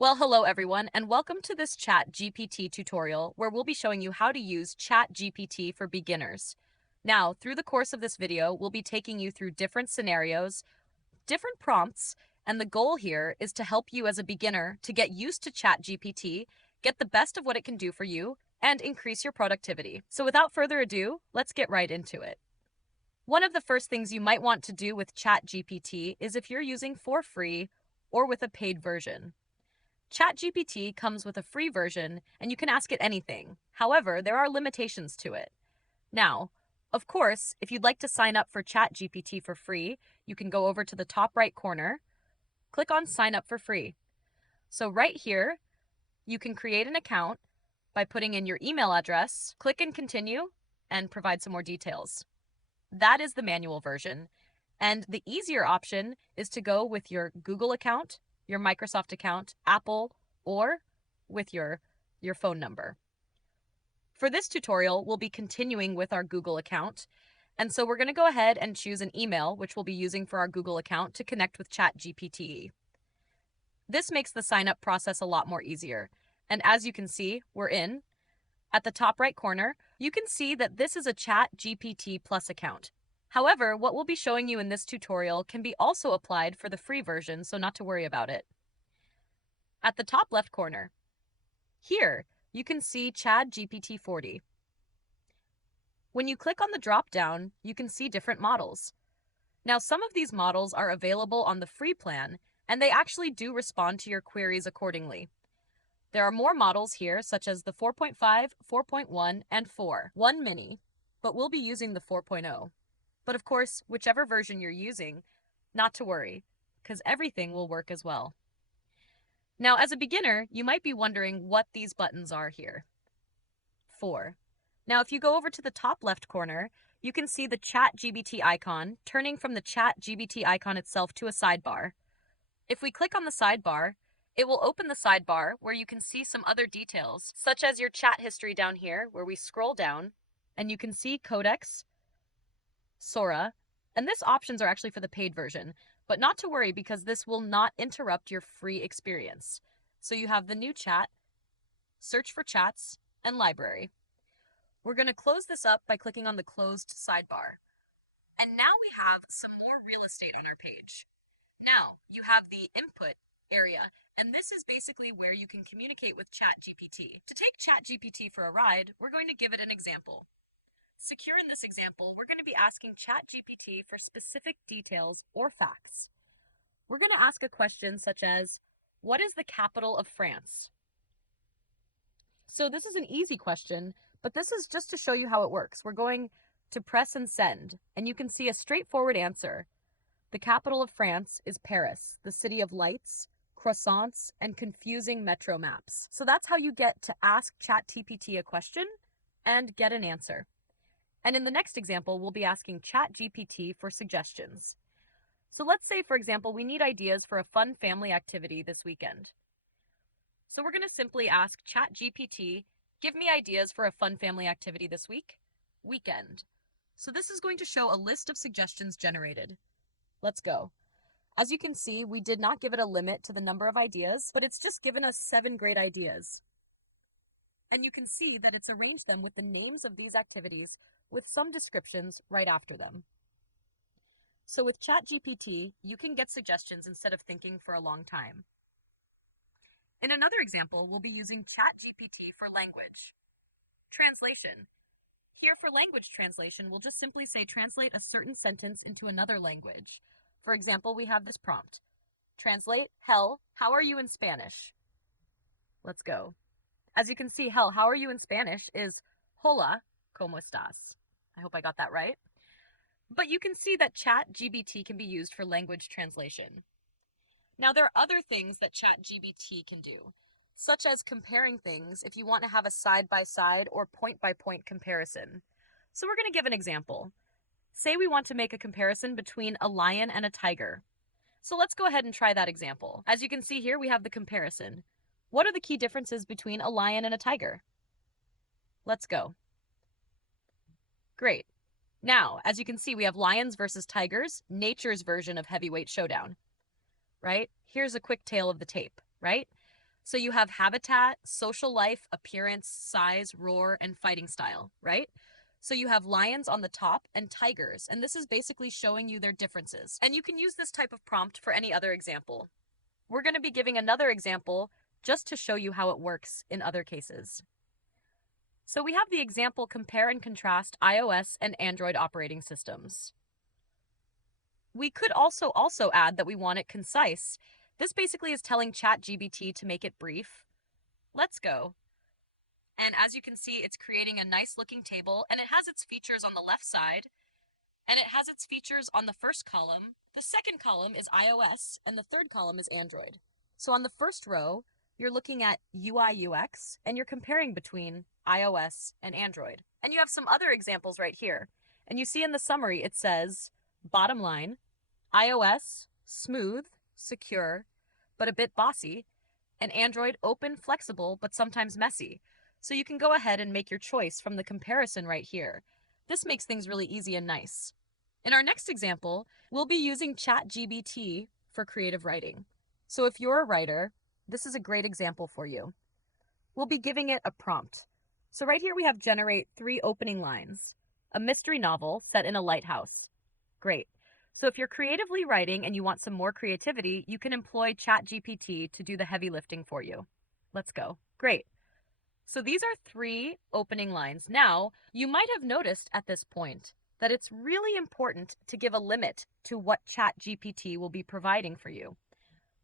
Well, hello everyone, and welcome to this ChatGPT tutorial where we'll be showing you how to use ChatGPT for beginners. Now, through the course of this video, we'll be taking you through different scenarios, different prompts, and the goal here is to help you as a beginner to get used to ChatGPT, get the best of what it can do for you, and increase your productivity. So without further ado, let's get right into it. One of the first things you might want to do with ChatGPT is if you're using for free or with a paid version. ChatGPT comes with a free version and you can ask it anything. However, there are limitations to it. Now, of course, if you'd like to sign up for ChatGPT for free, you can go over to the top right corner, click on sign up for free. So right here, you can create an account by putting in your email address, click and continue, and provide some more details. That is the manual version. And the easier option is to go with your Google account, your Microsoft account, Apple, or with your phone number. For this tutorial, we'll be continuing with our Google account. And so we're going to go ahead and choose an email, which we'll be using for our Google account to connect with ChatGPT. This makes the sign-up process a lot more easier. And as you can see, we're in. At the top right corner, you can see that this is a ChatGPT Plus account. However, what we'll be showing you in this tutorial can be also applied for the free version, so not to worry about it. At the top left corner, here, you can see ChatGPT 40. When you click on the drop-down, you can see different models. Now, some of these models are available on the free plan, and they actually do respond to your queries accordingly. There are more models here, such as the 4.5, 4.1, and 4, 1 mini, but we'll be using the 4.0. But of course, whichever version you're using, not to worry, because everything will work as well. Now, as a beginner, you might be wondering what these buttons are here. 4. Now, if you go over to the top left corner, you can see the ChatGPT icon turning from the ChatGPT icon itself to a sidebar. If we click on the sidebar, it will open the sidebar where you can see some other details, such as your chat history down here, where we scroll down, and you can see Codex, Sora, and this options are actually for the paid version, but not to worry because this will not interrupt your free experience. So you have the new chat, search for chats, and library. We're going to close this up by clicking on the closed sidebar. And now we have some more real estate on our page. Now you have the input area, and this is basically where you can communicate with ChatGPT. To take ChatGPT for a ride, we're going to give it an example. Secure in this example, we're going to be asking ChatGPT for specific details or facts. We're going to ask a question such as, what is the capital of France? So this is an easy question, but this is just to show you how it works. We're going to press and send, and you can see a straightforward answer. The capital of France is Paris, the city of lights, croissants, and confusing metro maps. So that's how you get to ask ChatGPT a question and get an answer. And in the next example, we'll be asking ChatGPT for suggestions. So let's say, for example, we need ideas for a fun family activity this weekend. So we're going to simply ask ChatGPT, give me ideas for a fun family activity this weekend. So this is going to show a list of suggestions generated. Let's go. As you can see, we did not give it a limit to the number of ideas, but it's just given us 7 great ideas. And you can see that it's arranged them with the names of these activities with some descriptions right after them. So with ChatGPT, you can get suggestions instead of thinking for a long time. In another example, we'll be using ChatGPT for language. Translation. Here for language translation, we'll just simply say translate a certain sentence into another language. For example, we have this prompt. Translate, hell, how are you in Spanish? Let's go. As you can see, hell, how are you in Spanish is hola, ¿cómo estás? I hope I got that right. But you can see that ChatGPT can be used for language translation. Now, there are other things that ChatGPT can do, such as comparing things if you want to have a side-by-side or point-by-point comparison. So we're going to give an example. Say we want to make a comparison between a lion and a tiger. So let's go ahead and try that example. As you can see here, we have the comparison. What are the key differences between a lion and a tiger? Let's go. Great. Now, as you can see, we have lions versus tigers, nature's version of heavyweight showdown, right? Here's a quick tale of the tape, right? So you have habitat, social life, appearance, size, roar, and fighting style, right? So you have lions on the top and tigers, and this is basically showing you their differences. And you can use this type of prompt for any other example. We're going to be giving another example just to show you how it works in other cases. So we have the example compare and contrast iOS and Android operating systems. We could also add that we want it concise. This basically is telling ChatGPT to make it brief. Let's go. And as you can see, it's creating a nice looking table, and it has its features on the left side, and it has its features on the first column. The second column is iOS, and the third column is Android. So on the first row, you're looking at UI UX, and you're comparing between iOS and Android. And you have some other examples right here. And you see in the summary, it says, bottom line, iOS, smooth, secure, but a bit bossy, and Android, open, flexible, but sometimes messy. So you can go ahead and make your choice from the comparison right here. This makes things really easy and nice. In our next example, we'll be using ChatGPT for creative writing. So if you're a writer, this is a great example for you. We'll be giving it a prompt. So right here we have generate 3 opening lines. A mystery novel set in a lighthouse. Great. So if you're creatively writing and you want some more creativity, you can employ ChatGPT to do the heavy lifting for you. Let's go. Great. So these are 3 opening lines. Now, you might have noticed at this point that it's really important to give a limit to what ChatGPT will be providing for you.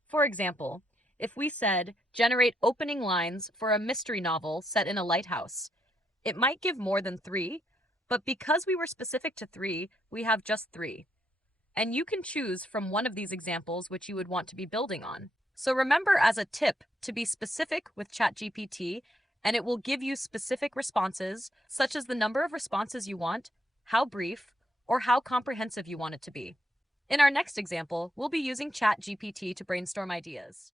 For example, if we said, generate opening lines for a mystery novel set in a lighthouse, it might give more than 3, but because we were specific to 3, we have just 3. And you can choose from one of these examples which you would want to be building on. So remember as a tip to be specific with ChatGPT, and it will give you specific responses, such as the number of responses you want, how brief, or how comprehensive you want it to be. In our next example, we'll be using ChatGPT to brainstorm ideas.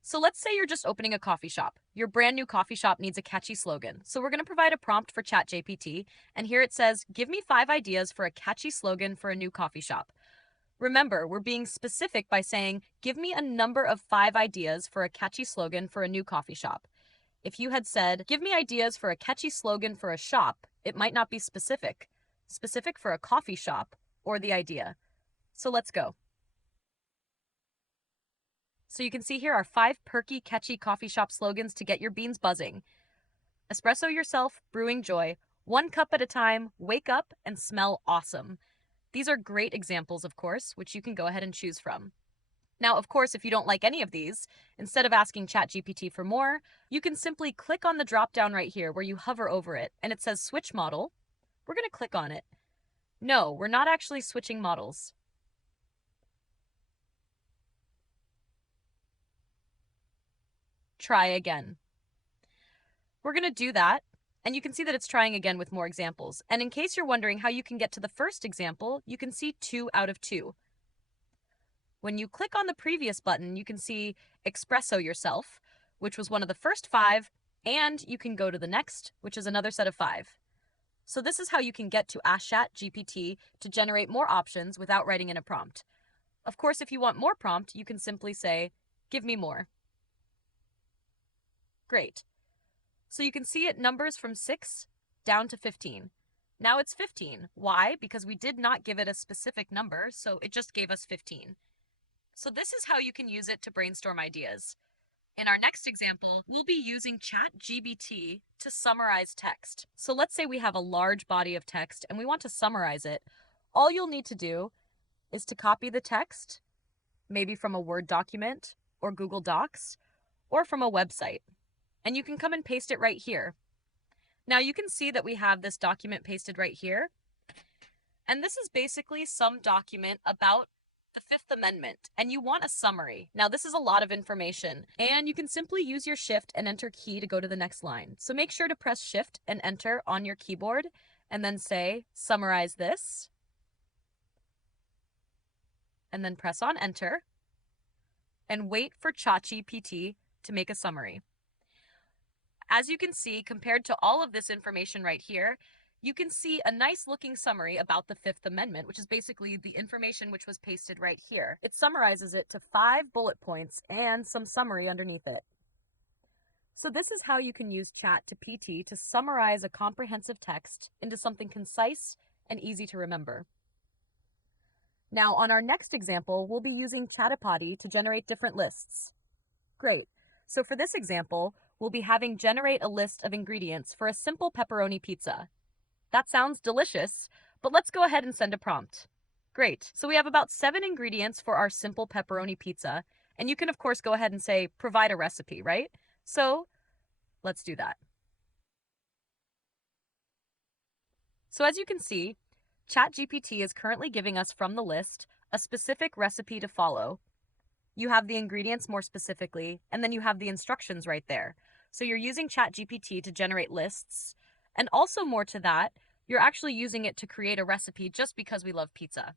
So let's say you're just opening a coffee shop. Your brand new coffee shop needs a catchy slogan. So we're going to provide a prompt for ChatGPT, and here it says, give me 5 ideas for a catchy slogan for a new coffee shop. Remember, we're being specific by saying, give me a number of 5 ideas for a catchy slogan for a new coffee shop. If you had said, give me ideas for a catchy slogan for a shop, it might not be specific for a coffee shop or the idea. So let's go. So you can see here are 5 perky, catchy coffee shop slogans to get your beans buzzing. Espresso yourself, brewing joy, 1 cup at a time, wake up, and smell awesome. These are great examples, of course, which you can go ahead and choose from. Now, of course, if you don't like any of these, instead of asking ChatGPT for more, you can simply click on the drop-down right here where you hover over it, and it says Switch Model. We're going to click on it. No, we're not actually switching models. Try again. We're going to do that, and you can see that it's trying again with more examples. And in case you're wondering how you can get to the first example, you can see 2 out of 2. When you click on the previous button, you can see Espresso Yourself, which was one of the first 5, and you can go to the next, which is another set of 5. So this is how you can get to Ask ChatGPT to generate more options without writing in a prompt. Of course, if you want more prompt, you can simply say, give me more. Great. So you can see it numbers from 6 down to 15. Now it's 15. Why? Because we did not give it a specific number, so it just gave us 15. So this is how you can use it to brainstorm ideas. In our next example, we'll be using ChatGPT to summarize text. So let's say we have a large body of text and we want to summarize it. All you'll need to do is to copy the text, maybe from a Word document or Google Docs, or from a website. And you can come and paste it right here. Now you can see that we have this document pasted right here. And this is basically some document about the Fifth Amendment, and you want a summary. Now this is a lot of information, and you can simply use your Shift and Enter key to go to the next line. So make sure to press Shift and Enter on your keyboard, and then say, summarize this, and then press on Enter, and wait for ChatGPT to make a summary. As you can see, compared to all of this information right here, you can see a nice looking summary about the Fifth Amendment, which is basically the information which was pasted right here. It summarizes it to 5 bullet points and some summary underneath it. So this is how you can use ChatGPT to summarize a comprehensive text into something concise and easy to remember. Now, on our next example, we'll be using Chatapati to generate different lists. Great. So for this example, we'll be having generate a list of ingredients for a simple pepperoni pizza. That sounds delicious, but let's go ahead and send a prompt. Great. So we have about 7 ingredients for our simple pepperoni pizza, and you can of course go ahead and say provide a recipe, right? So let's do that. So as you can see, ChatGPT is currently giving us from the list a specific recipe to follow. You have the ingredients more specifically, and then you have the instructions right there. So you're using ChatGPT to generate lists, and also more to that, you're actually using it to create a recipe just because we love pizza.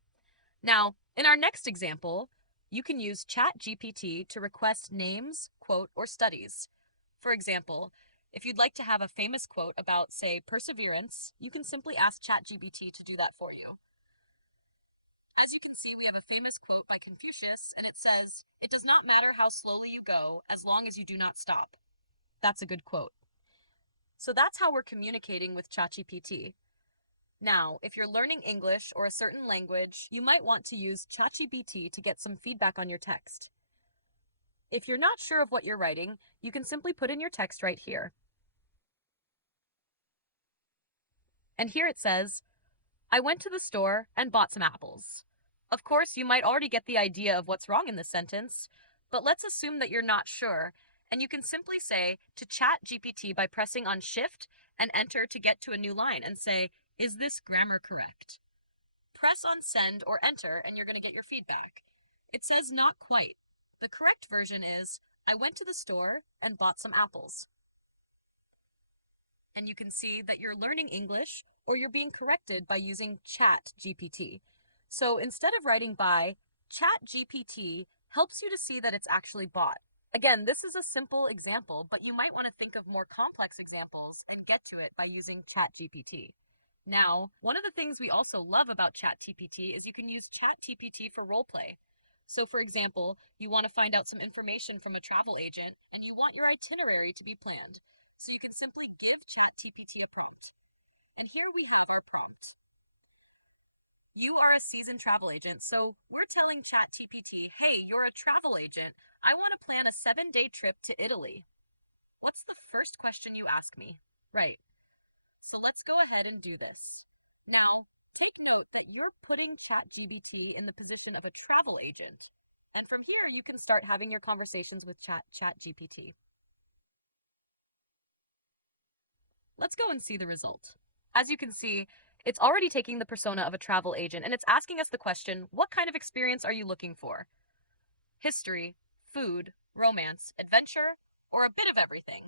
Now, in our next example, you can use ChatGPT to request names, quote, or studies. For example, if you'd like to have a famous quote about, say, perseverance, you can simply ask ChatGPT to do that for you. As you can see, we have a famous quote by Confucius, and it says, "It does not matter how slowly you go, as long as you do not stop." That's a good quote. So that's how we're communicating with ChatGPT. Now, if you're learning English or a certain language, you might want to use ChatGPT to get some feedback on your text. If you're not sure of what you're writing, you can simply put in your text right here. And here it says, "I went to the store and bought some apples." Of course, you might already get the idea of what's wrong in this sentence, but let's assume that you're not sure, and you can simply say to ChatGPT by pressing on Shift and Enter to get to a new line and say, "Is this grammar correct?" Press on Send or Enter and you're going to get your feedback. It says not quite. The correct version is, "I went to the store and bought some apples." And you can see that you're learning English or you're being corrected by using ChatGPT. So instead of writing by, ChatGPT helps you to see that it's actually bought. Again, this is a simple example, but you might want to think of more complex examples and get to it by using ChatGPT. Now, one of the things we also love about ChatGPT is you can use ChatGPT for role play. So for example, you want to find out some information from a travel agent and you want your itinerary to be planned. So you can simply give ChatGPT a prompt. And here we have our prompt. You are a seasoned travel agent, so we're telling ChatGPT, "Hey, you're a travel agent. I want to plan a 7-day trip to Italy. What's the first question you ask me?" Right. So let's go ahead and do this. Now, take note that you're putting ChatGPT in the position of a travel agent. And from here, you can start having your conversations with ChatGPT. Let's go and see the result. As you can see, it's already taking the persona of a travel agent and it's asking us the question, what kind of experience are you looking for? History, food, romance, adventure, or a bit of everything?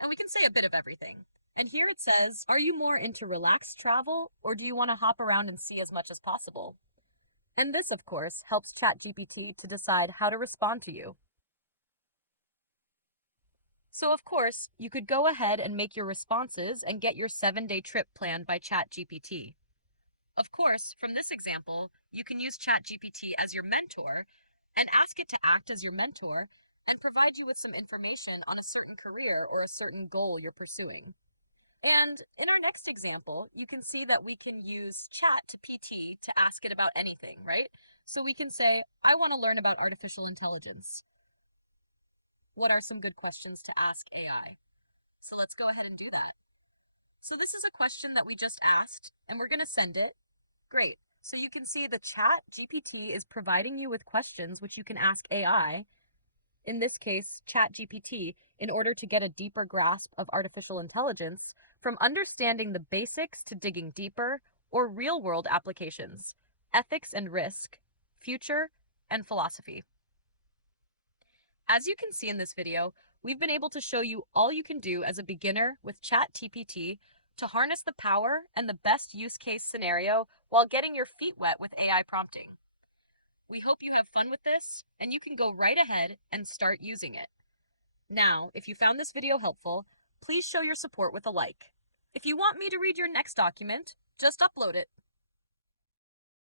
And we can say a bit of everything. And here it says, are you more into relaxed travel or do you want to hop around and see as much as possible? And this, of course, helps ChatGPT to decide how to respond to you. So, of course, you could go ahead and make your responses and get your 7-day trip planned by ChatGPT. Of course, from this example, you can use ChatGPT as your mentor and ask it to act as your mentor and provide you with some information on a certain career or a certain goal you're pursuing. And in our next example, you can see that we can use ChatGPT to ask it about anything, right? So we can say, "I want to learn about artificial intelligence. What are some good questions to ask AI?" So let's go ahead and do that. So this is a question that we just asked, and we're going to send it. Great. So you can see the ChatGPT is providing you with questions which you can ask AI, in this case, ChatGPT, in order to get a deeper grasp of artificial intelligence, from understanding the basics to digging deeper, or real-world applications, ethics and risk, future, and philosophy. As you can see in this video, we've been able to show you all you can do as a beginner with ChatGPT to harness the power and the best use case scenario while getting your feet wet with AI prompting. We hope you have fun with this and you can go right ahead and start using it. Now, if you found this video helpful, please show your support with a like. If you want me to read your next document, just upload it.